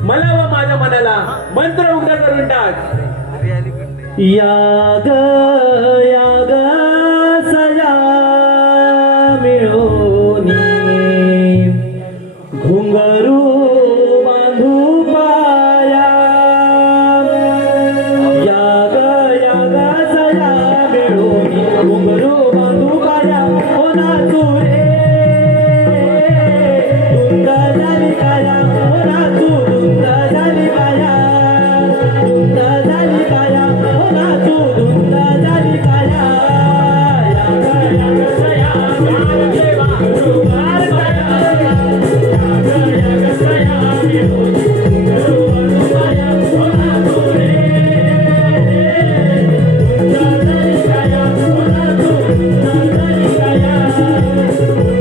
मला व माझ्या मनाला मंत्रमुग्ध करून टाक. या ग या Thank you.